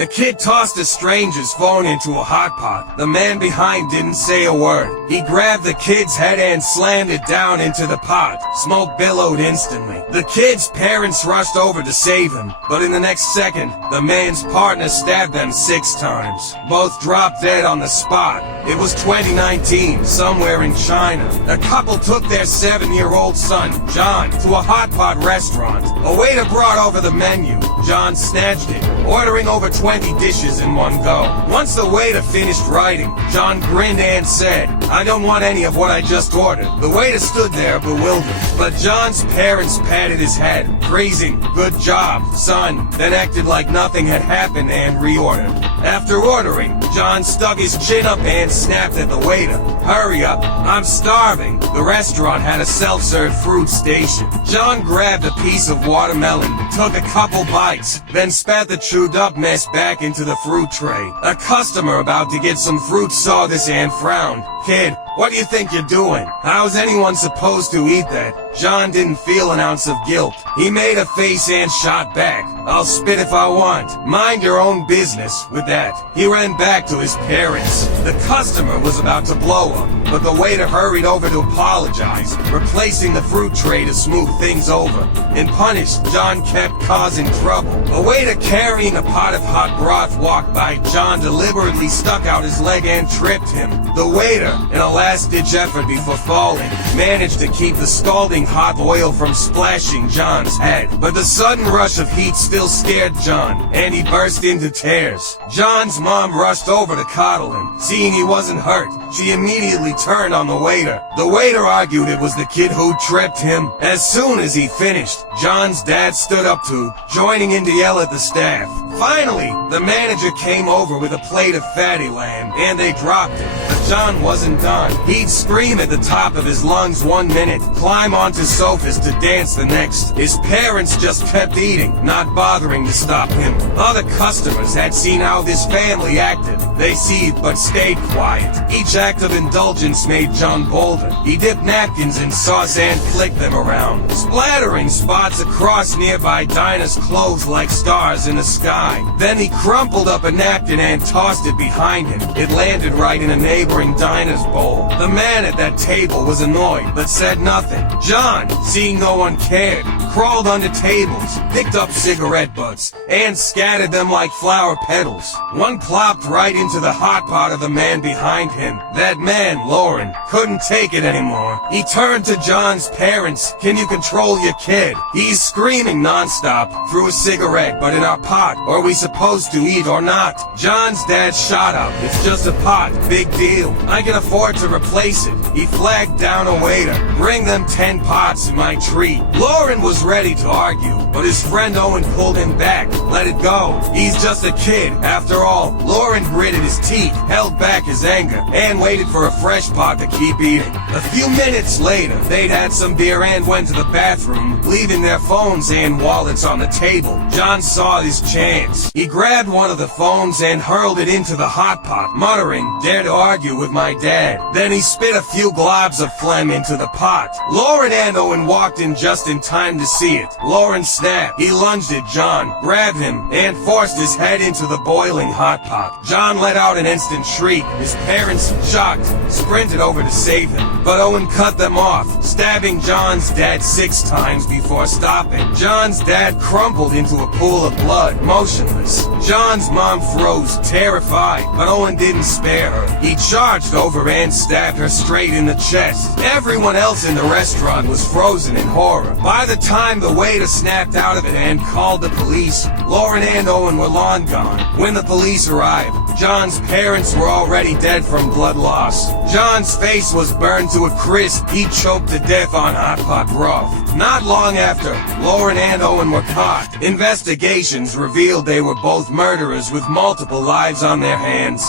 The kid tossed a stranger's phone into a hot pot. The man behind didn't say a word. He grabbed the kid's head and slammed it down into the pot. Smoke billowed instantly. The kid's parents rushed over to save him, but in the next second, the man's partner stabbed them 6 times. Both dropped dead on the spot. It was 2019, somewhere in China. A couple took their 7-year-old son, John, to a hot pot restaurant. A waiter brought over the menu. John snatched it, ordering over 20 dishes in one go. Once the waiter finished writing, John grinned and said, "I don't want any of what I just ordered." The waiter stood there bewildered, but John's parents patted his head, praising, "Good job, son," then acted like nothing had happened and reordered. After ordering, John stuck his chin up and snapped at the waiter, "Hurry up, I'm starving." The restaurant had a self-serve fruit station. John grabbed a piece of watermelon, took a couple bites, then spat the chewed up mess back into the fruit tray. A customer about to get some fruit saw this and frowned. "Kid, what do you think you're doing? How's anyone supposed to eat that?" John didn't feel an ounce of guilt. He made a face and shot back, "I'll spit if I want. Mind your own business." With that, he ran back to his parents. The customer was about to blow up, but the waiter hurried over to apologize, replacing the fruit tray to smooth things over. And punished, John kept causing trouble. A waiter carrying a pot of hot broth walked by. John deliberately stuck out his leg and tripped him. The waiter, in a last-ditch effort before falling, managed to keep the scalding hot oil from splashing John's head. But the sudden rush of heat still scared John, and he burst into tears. John's mom rushed over to coddle him. Seeing he wasn't hurt, she immediately turned on the waiter. The waiter argued it was the kid who tripped him. As soon as he finished, John's dad stood up too, joining in to yell at the staff. Finally, the manager came over with a plate of fatty lamb, and they dropped it. But John wasn't done. He'd scream at the top of his lungs 1 minute, climb onto sofas to dance the next. His parents just kept eating, not bothering to stop him. Other customers had seen how this family acted. They seethed but stayed quiet. Each act of indulgence made John bolder. He dipped napkins in sauce and flicked them around, splattering spots across nearby diners' clothes like stars in the sky. Then he crumpled up a napkin and tossed it behind him. It landed right in a neighboring diner's bowl. The man at that table was annoyed, but said nothing. John, seeing no one cared, crawled under tables, picked up cigarette butts, and scattered them like flower petals. One plopped right into the hot pot of the man behind him. That man, Lauren, couldn't take it anymore. He turned to John's parents. "Can you control your kid? He's screaming nonstop. Threw a cigarette, but in our pot. Are we supposed to eat or not?" John's dad shot up. "It's just a pot. Big deal. I can afford to replace it." He flagged down a waiter. "Bring them 10 pots in my treat." Lauren was ready to argue, but his friend Owen pulled him back. "Let it go. He's just a kid, after all." Lauren gritted his teeth, held back his anger, and waited for a fresh pot to keep eating. A few minutes later, they'd had some beer and went to the bathroom, leaving their phones and wallets on the table. John saw his chance. He grabbed one of the phones and hurled it into the hot pot, muttering, "Dare to argue with my dad." Then he spit a few globs of phlegm into the pot. Lauren and Owen walked in just in time to see it. Lauren snapped. He lunged at John, grabbed him, and forced his head into the boiling hot pot. John let out an instant shriek. His parents, shocked, sprinted over to save him, but Owen cut them off, stabbing John's dad 6 times before stopping. John's dad crumpled into a pool of blood, motionless. John's mom froze, terrified, but Owen didn't spare her. He charged over and stabbed her straight in the chest. Everyone else in the restaurant was frozen in horror. By the time the waiter snapped out of it and called the police, Lauren and Owen were long gone. When the police arrived, John's parents were already dead from blood loss. John's face was burned to a crisp. He choked to death on hot pot broth. Not long after, Lauren and Owen were caught. Investigations revealed they were both murderers with multiple lives on their hands.